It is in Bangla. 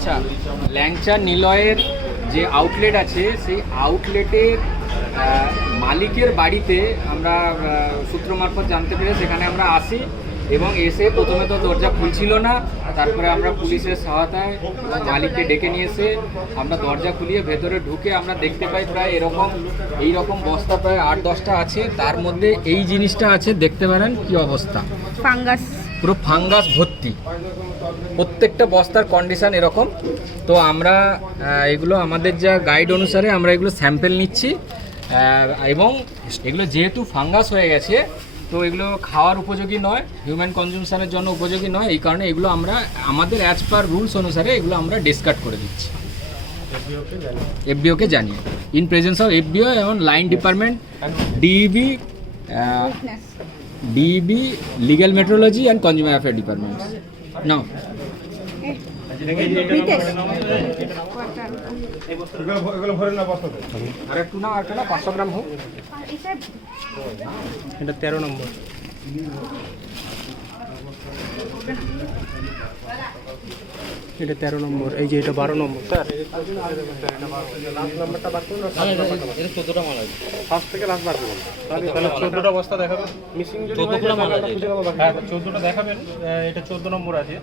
আচ্ছা, ল্যাংচা নিলয়ের যে আউটলেট আছে সেই আউটলেটের মালিকের বাড়িতে আমরা সূত্র মারফত জানতে পেরে সেখানে আমরা আসি এবং এসে প্রথমে তো দরজা খুলছিল না, তারপরে আমরা পুলিশের সহায়তায় মালিককে ডেকে নিয়ে এসে আমরা দরজা খুলিয়ে ভেতরে ঢুকে আমরা দেখতে পাই প্রায় এই রকম বস্তা প্রায় 8-10টা আছে। তার মধ্যে এই জিনিসটা আছে, দেখতে পারেন কি অবস্থা, ফাঙ্গাস, পুরো ফাঙ্গাস ভর্তি, প্রত্যেকটা বস্তার কন্ডিশন এরকম। তো আমরা এগুলো আমাদের যা গাইড অনুসারে আমরা এগুলো স্যাম্পেল নিচ্ছি এবং এগুলো যেহেতু ফাঙ্গাস হয়ে গেছে তো এগুলো খাওয়ার উপযোগী নয়, হিউম্যান কনজিউমশনের জন্য উপযোগী নয়, এই কারণে এগুলো আমরা আমাদের অ্যাজ পার রুলস অনুসারে এগুলো আমরা ডিসকার্ড করে দিচ্ছি এফবিওকে জানিয়ে, ইন প্রেজেন্স অফ এফবিও এবং line department, DEB, legal metrology and consumer affair department. Now আর একটু না, আর একটা না, 500 গ্রাম হোক। এটা 13 নম্বর, এটা 13 নম্বর, এই যে এটা 12 নম্বর স্যার। লাস্ট নাম্বারটা বার করুন, এটা 14টা মাল আছে, ফার্স্ট থেকে লাস্ট বার করুন। তাহলে 14টা বস্তা দেখাবেন, মিসিং যদি 14টা মাল আছে, হ্যাঁ 14টা দেখাবেন। এটা 14 নম্বর আছে।